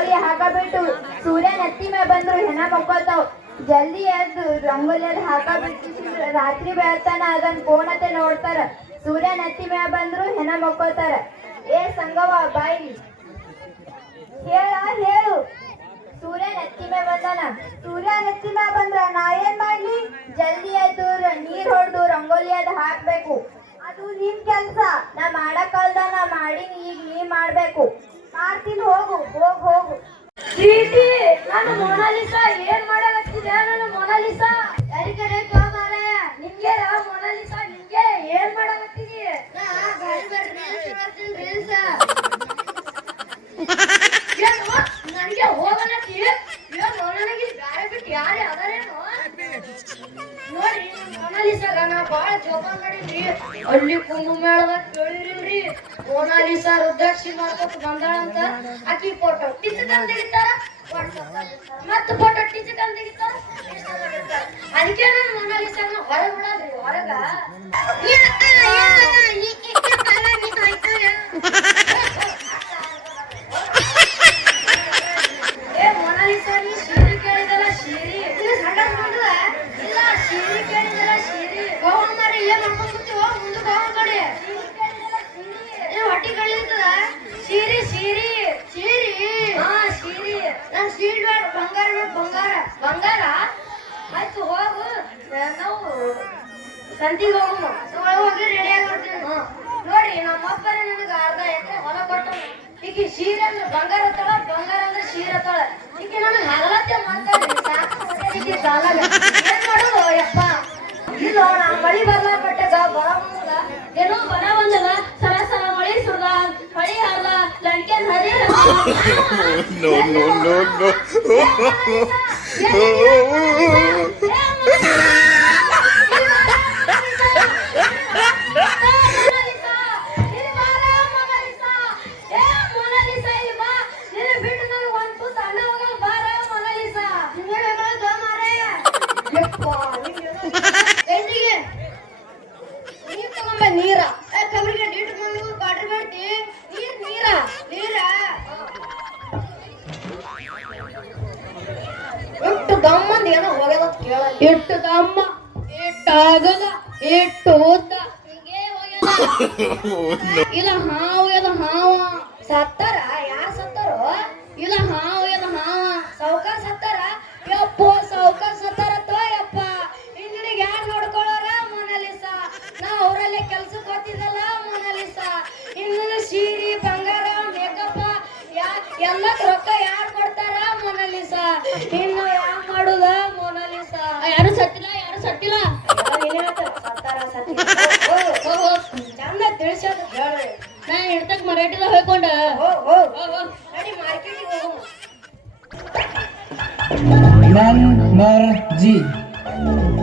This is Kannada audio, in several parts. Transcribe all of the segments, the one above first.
ರಂಗೋಲಿ ಹಾಕಬಿಟ್ಟು ಸೂರ್ಯ ನತ್ತಿ ಮೇಲೆ ಬಂದ್ರು ಹೆಣ ಮಕ್ಕೋತಾವ್ ಜಲ್ದಿ ಎದ್ದು ರಂಗೋಲಿ ಅದ್ ಹಾಕಬಿಟ್ಟು ರಾತ್ರಿ ಬೆಳತನ ಅದನ್ ಕೋಣತೆ ನೋಡ್ತಾರ. ಸೂರ್ಯ ನತ್ತಿ ಮೇಲೆ ಬಂದ್ರು ಹೆಣ ಮಕ್ಕೋತಾರ. ಏ ಸಂಗವ ಬಾಯಿ. ಹೇಳ, ಹೇಳು. ಸೂರ್ಯ ನೆತ್ತಿ ಮೇಲೆ ಬಂದಾನ. ಸೂರ್ಯ ನೆತ್ತಿ ಬಂದ್ರ ನಾ ಏನ್ ಮಾಡ್ಲಿ? ಜಲ್ದಿ ಎದ್ದು ನೀರ್ ಹೊಡೆದು ರಂಗೋಲಿ ಅದ್ ಹಾಕ್ಬೇಕು. ಅದು ನಿನ್ ಕೆಲ್ಸ. ನಾ ಮಾಡಕ್ಕಲ್ದ ನಾ ಮಾಡಿನ, ಈಗ ನೀ ಮಾಡ್ಬೇಕು. ಮಾಡ್ತೀನಿ ಹೋಗು, ಹೋಗ್, ಹೋಗು. ಪ್ರೀತಿ, ನಾನು ಮೊನಾಲಿಸಾ, ಏನ್ ಮಾಡಕತ್ತಿದ್ದೆ ನಾನು ಮೊನಾಲಿಸಾ? ಯಾರಿಗಾರೆ ಮಾರಾಯ ನಿಮ್ಗೆ ಮೊನಾಲಿಸಾ ನಿಮ್ಗೆ ಏನ್ ಮಾಡಕತ್ತಿದಿ ಏನು, ನನಗೆ ಹೋಗಲತ್ತಿ ಇವಾಗ ನನಗೆ ಬ್ಯಾರೆ ಬಿಟ್ಟು ಯಾರೇ ಅದಾರೇನು? ನೋಡಿ, ಮೊನಾಲಿಸಾಗ ನಾ ಬಾಳ ಜೋಪಾನ ಮಾಡೀನ್ರಿ ಅಲ್ಲಿ ಕುಂಭಮೇಳದಾಗ ಮೊನಾಲಿಸಾ ರುದ್ರಾಕ್ಷಿ ಮಾಡ್ಕೊತ ಬಂದಾಳಂತ ಆಕಿ ಫೋಟೋ ಟಿಚ್ ತಂದ್ ತೆಗಿತಾರ ಫೋಟೋ ಟಿಚ್ ತಂದ್ ಅದಕ್ಕೆ ನಾನು ಮೊನಾಲಿಸಾಗ ಹೊರಗೆ ಬಿಡೋದ್ರಿ, ಹೊರಗ. ನನ್ ಸೀಟ್ ಬೇಡ ಬಂಗಾರ ಬೇಡ ಬಂಗಾರ? ಬಂಗಾರ ಆಯ್ತು, ಹೋಗು. ನಾವು ಸಂತಿಗೆ ಹೋಗು ಹೋಗಿ ರೆಡಿ ಆಗಿ ಬರ್ತೀನಿ ನೋಡಿ ನಮ್ಮ ಅಪ್ಪನ ನನಗೆ ಅರ್ಧ ಎಕರೆ ಹೊಲ ಕೊಟ್ಟ ಈಕೆ ಸೀರೆ ಅಂದ್ರೆ ಬಂಗಾರ ತಳ, ಬಂಗಾರ ಅಂದ್ರೆ ಸೀರೆ ತಳ. ಈಕೆ ನನಗೆ ಹಗಲತ್ತೆ ಮಾಡ್ತಾಳೆ ಸಾಕು ಈಕಿ ಸಾಲಾಗ ಏನ್ ಮಾಡೋದು, ಯಪ್ಪ? ಇಲ್ಲ, ನಾ ಮಳಿ ಬರ್ಲ ಬಟ್ಟೆಗ ಬರ ಮುಂದ ಏನೋ ಬರ ಬಂದದ. no, no, no, no. ಇಟ್ಟು ಗಮ್ಮ ಇಟ್ಟು ಆಗದ ಉದ್ದ ಹಿಂಗೇ ಹೋಗ್ಯದ. ಇಲ್ಲ ಹಾವು ಎದ ಹಾವ. ಸತ್ತಾರ ಚಂದ ತಿಳಿಸೋದು ಹೇಳ್ರಿ ನಾ ಹಿಡ್ತಕ್ ಮರಾಠಿದ ಹೋಯ್ಕೊಂಡ. ನಡಿ ಮಾರ್ಕೆಟಿಗೆ ಹೋಗು. ನನ್ ಮರ್ಜಿ.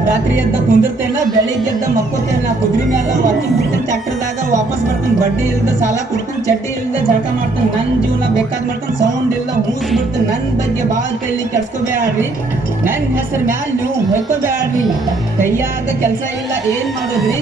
ರಾತ್ರಿ ಎದ್ದ ಕುಂದಿರ್ತೇನ ಬೆಳಿಗ್ಗೆ ಎದ್ದ ಮಕ್ಕೋತೇನ ಕುದ್ರಿ ಮ್ಯಾಲ ವಾಕಿಂಗ್ ಬಿಡ್ತೇನೆ ಟ್ರ್ಯಾಕ್ಟರ್ದಾಗ ವಾಪಸ್ ಬರ್ತಾನೆ ಬಡ್ಡಿ ಇಲ್ದ ಸಾಲ ಕೊಡ್ತೇನೆ ಚಟ್ಟಿ ಇಲ್ದ ಜಳಕ ಮಾಡ್ತಾನೆ. ನನ್ನ ಜೀವನ ಬೇಕಾದ್ ಮಾಡ್ತಾನೆ ಸೌಂಡ್ ಇಲ್ಲ ಮೂಸ್ ಬಿಡ್ತೇನೆ. ನನ್ನ ಬಗ್ಗೆ ಬಾಳ ಕೈಲಿ ಕೆಡ್ಸ್ಕೋಬೇಡ್ರಿ ನನ್ನ ಹೆಸರು ಮ್ಯಾಲ ನೀವು ಹೊಯ್ಕೋಬೇಡ್ರಿ ಕೈಯಾಗ ಕೆಲಸ ಇಲ್ಲ ಏನ್ ಮಾಡೋದ್ರಿ?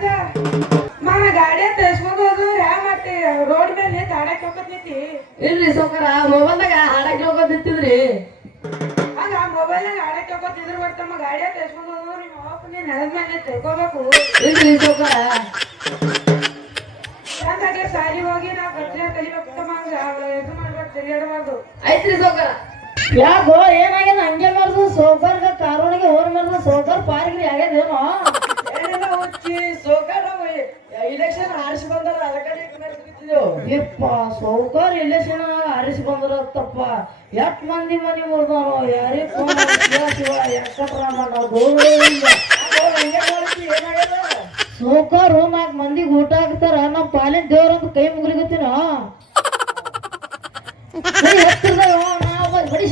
ಬೇಕಂಗಾತ ಗಾಡಿಯ ಗಾಡಿ ತೆಸ್ಕೊಂಡು ಹೋದ್ರು ಹ್ಯಾ ಮಾಡ್ತಿ ರೋಡ್ ಮೇಲೆ ತಾಡಕ್ ಹೋಗತೈತಿ ಇಲ್ರಿ ಸೌಕರ ಮೊಬೈಲ್ದಾಗ ಹಾಡಕ್ ಹೋಗೋದಿತ್ತಿದ್ರಿ ಹಂಗ ಮೊಬೈಲ್ನಾಗ ಆಡಕ್ ಹೋಗತಿದ್ರು ಬರ್ತಮ್ಮ ಗಾಡಿ ತೆಸ್ಕೊಂಡು ಹೋದ್ರು ನಿಮ್ಮ ನೆಲದ ಮೇಲೆ ಇಲ್ರಿ ಸೌಕರ. ಸಾಲಿ ಹೋಗಿ ನಾವು ಕಲ್ತಿನ ಕಲಿಬೇಕು ತಮ್ಮ. ಹಂಗ ಇದು ಮಾಡ್ಬೇಕು ತಿರುಗಾಡಬಾರ್ದು ಐತ್ರಿ ಸೌಕರ. ಯಾಕೋ ಏನಾಗ್ಯದ ಹಂಗೆ ಮಾಡ್ದು ಸೋಕರ್ಗ ಕಾರೋಣಿಗೆ ಹೋರ್ ಮಾಡ್ದು ಸೋಕರ್ ಪಾರ್ಗ್ರಿ ಆಗ್ಯದೇನೋ? ಇಲೆಕ್ಷನ್ ಆರಿಸಿ ಬಂದಾರ ಅದಕ್ಕೆ ಯಪ್ಪ ಸೌಕರ್ ಇಲೆಕ್ಷನ್ ಆರಿಸಿ ಬಂದ್ರತ್ತಪ್ಪ ಎಷ್ಟ್ ಮಂದಿ ಮನಿ ಮುರ್ದಾರ ಯಾರಿಗೆ ಸೌಕರು ನಾಲ್ಕು ಮಂದಿಗೆ ಊಟ ಹಾಕ್ತಾರ. ನಮ್ಮ ಪಾಲಿನ ದೇವ್ರಂತ ಕೈ ಮುಗಿಲಿಗತ್ತಿನ ಬಡಿ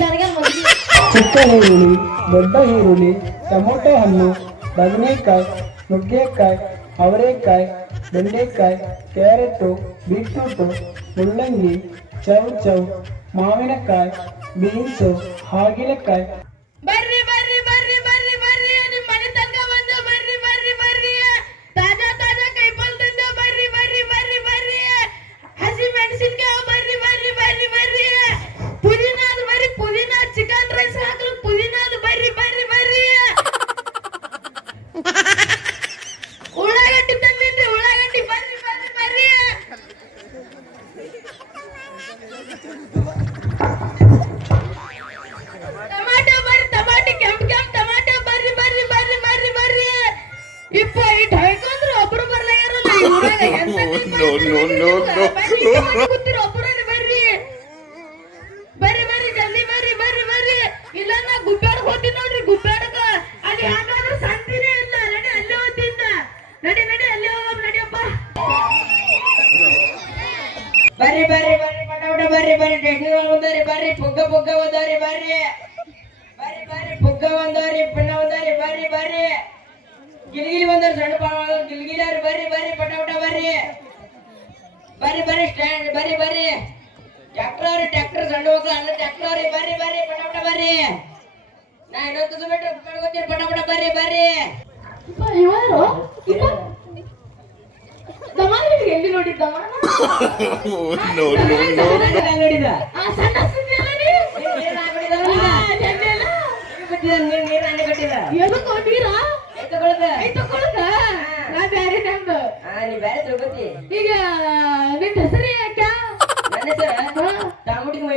ಚಿಕ್ಕ ಈರುಳ್ಳಿ ದೊಡ್ಡ ಈರುಳ್ಳಿ ಟೊಮೊಟೊ ಹಣ್ಣು, ಬದನೆಕಾಯಿ ನುಗ್ಗೆಕಾಯಿ ಅವರೆಕಾಯಿ ಬೆಂಡೆಕಾಯಿ ಕ್ಯಾರೆಟು ಬೀಟ್ರೂಟು ಮುಳ್ಳಂಗಿ ಚೌಚೌ ಮಾವಿನಕಾಯಿ ಬೀನ್ಸು ಹಾಗಲಕಾಯಿ ನೋ ನೋ ನೋ ಒಬ್ರೇ ಬರ್ರಿ ಬರ್ರಿ ಬರ್ರಿ ಜಲ್ದಿ ಬರ್ರಿ ಬರ್ರಿ ಬರ್ರಿ ಇಲ್ಲ ನಾ ಗುಬ್ಬ್ಯಾಡಕ್ ಹೋಗ್ತೀನಿ ನೋಡ್ರಿ ಗುಬ್ಬ್ಯಾಡಕ ಅಲ್ಲಿ ಹ್ಯಾಂಗಾದ್ರೂ ಸಂತಿನೇ ಇಲ್ಲ ನಡಿ ಅಲ್ಲೇ ಹೋಗ್ತಿದ್ದ ನಡಿ ನಡಿ ಅಲ್ಲೇ ಹೋಗಮ್ ನಡಿಯಪ್ಪ ಬರ್ರಿ ಬರ್ರಿ ಬರ್ರಿ ಪಟಾಪಟ ಬರ್ರಿ ಬರ್ರಿ ಟೆಕ್ನಿಕಲ್ ಬಂದವ್ರಿ, ಬರ್ರಿ, ಪುಗ್ಗ ಪುಗ್ಗ ಬಂದವ್ರಿ, ಬರ್ರಿ. ಬರ್ರಿ ಬರ್ರಿ, ಪುಗ್ಗ ಬಂದವ್ರಿ ಪಿನ್ನ ಬಂದವ್ರಿ, ಬರ್ರಿ ಬರ್ರಿ. ಗಿಲ್ಗಿಲಿ ಬಂದವ್ರಿ ಸಣ್ಣ ಗಿಲ್ಗಿಲಾರಿ ಬರ್ರಿ ಬರ್ರಿ ಪಟಾಪಟ ಬರ್ರಿ. ಬರ್ರಿ ಬರ್ರಿ ಸ್ಟ್ಯಾಂಡ್ ಬರ್ರಿ ಬರ್ರಿ. ಟ್ಯಾಕ್ಟರ್ ಅವ್ರಿ ಟ್ರ್ಯಾಕ್ಟರ್ ಸಣ್ಣ ಮಕ್ಕಳು ಅಲ್ಲ ಟ್ಯಾಕ್ಟರ್ ಅವ್ರಿ ಬರ್ರಿ ಬರ್ರಿ ಪಟಪಟ ಬರ್ರಿ. ನಾ ಇನ್ನೊಂದು ಬಿಟ್ಟು ಕಳ್ಕೊತೀನಿ ಪಟಾಪಟ ಬರ್ರಿ ಬರ್ರಿ. ಈಗ ಎಲ್ಲಿ. ನೋಡಿದ ಆ ಸಣ್ಣ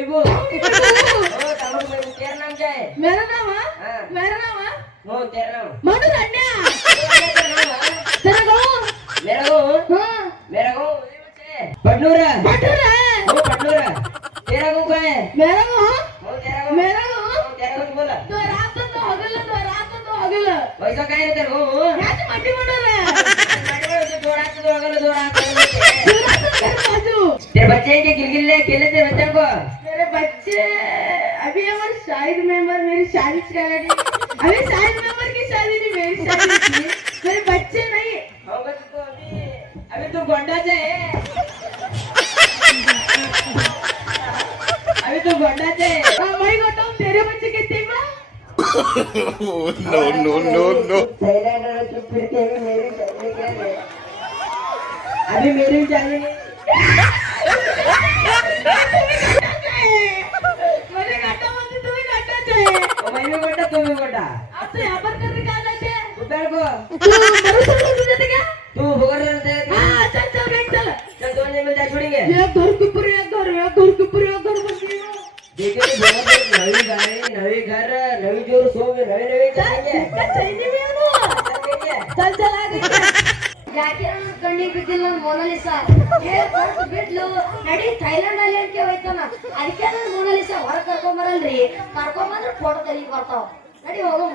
देखो तेरा नाम है? मेरा नाम हाँ? मेरा नाम हाँ? हो। तेरा मेरा मेरा को तेरा तेरा तेरा को बोला तो रात तो होगल तो रात तो होगल वैसा हाँ? तो तो तेरे बच्चे हैं कि गिलगिल ले खेले तेरे बच्चों को। अभी सात नंबर की शादी नहीं मेरी शादी मेरे बच्चे नहीं। होगा तो अभी अभी तो गोंडा से अभी तो गोंडा से मैं गोटा हूँ तेरे बच्चे कितने का नो नो नो नो अभी मेरी जाएँगे ಮತ್ತೆ ವ್ಯಾಪಾರ ಕಾರ್ಯಕ್ಕಾಗೈತೆ ಬೆಳಗು ತೂ ಹೋಗ್ರಿ ಅಂತ ನವಿ ಘರ ನವಿ ಜೋರು ಸೋಮಿ ನವಿ ನವಿ ಚಲ್ ಚಲ್ ಆಗಿ ಯಾಕೆ ಕಣ್ಣಿಗೆ ಬಿದ್ದಿಲ್ಲ ಮೋನಾಲಿಸಾ ಏ ಬರ್ತು ಬಿಡ್ಲು ನಡಿ ಥೈಲ್ಯಾಂಡ್ ಅಲ್ಲಿ ಅಂತ ಹೋಯ್ತಾನ ಅದಕ್ಕೆ ನಾನು ಮೋನಾಲಿಸಾ ಹೊರಗೆ ಕರ್ಕೊಂಬರಲ್ರಿ ಕರ್ಕೊಂಬಂದ್ರೆ ಫೋಟೋ ತೆಗಿ ಬರ್ತಾವ ನಡಿ ಹೋಗೋಣ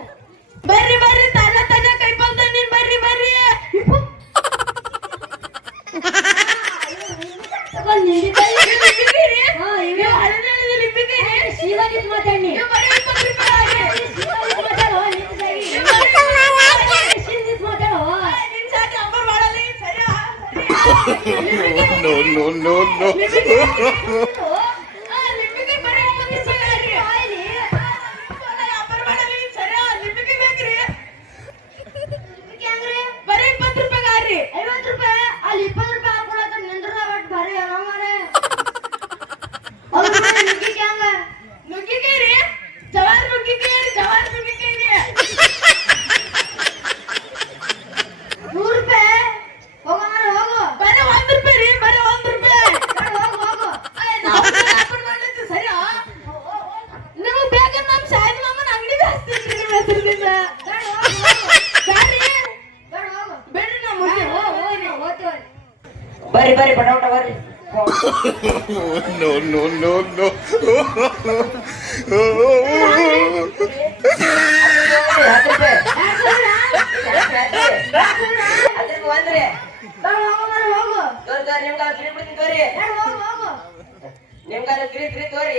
ಬರ್ರಿ ಬರ್ರಿ ತಾನ ತಾನ ಕೈ ತಂದಿನ್ ಬರ್ರಿ ಬರ್ರಿ no, no, no, ಲಿಂಬಿಕಾಯಿ? ಹಾ, ಇವೆ. ಇವು ಹಳದಿ ಹಳದಿ ಲಿಂಬಿಕಾಯಿ? ಸೀದಾ ನಿಂತ್ ಮಾತಾಡ್ನಿ ಇವು ಬರೀ ಇಪ್ಪತ್ತು ರೂಪಾಯಿ ಆಗಿ. ಸೀದಾ ನಿಂತ್ ಮಾತಾಡು, ನಿಂತಿದ್ದಾಗಿ. ಇವು ಬರೀ ಇಪ್ಪತ್ತು ರೂಪಾಯಿ ಆಗಿ. ಸೀದಾ ನಿಂತ್ ಮಾತಾಡು. ನಿನ್ ಸಾಕು ನಂಬರ್ ಮಾಡಲ್ಲ ಈಗ ಸರಿಯಾ? ಸರಿಯಾ? No, no, no, no. ಆ, ಲಿಂಬಿಕಾಯಿ ಬರೀ ಇಪ್ಪತ್ತು ರೂಪಾಯಿ ಆಗಿ. ನಂಬರ್ ಮಾಡಲ್ಲ ಈಗ ಸರಿಯಾ? ಲಿಂಬಿಕಾಯಿ ಬೇಕ್ರಿ? ಇದಕ್ಕೆ ಹೆಂಗ್ರಿ? ಬರೀ ಇಪ್ಪತ್ತು ರೂಪಾಯಿ ಇಲ್ಲಿಂದ ಬೇಡ ಹೋಗು, ಹೋಗು. ಬ್ಯಾಡ್ರಿ ಬೇಡ ಹೋಗು. ಬೇಡ್ರಿ ನಾ ಏ, ಮುಂದೆ ಹೋಗು, ಹೋಗು ನೀವು, ಹೋಗ್ತೀವಿ. ಬರ್ರಿ ಬರ್ರಿ ಪಟಾಪಟ ಬರ್ರಿ no, no, no, no. ಹೋಗು, ಬೇಡ ಹೋಗು. ತೋರಿ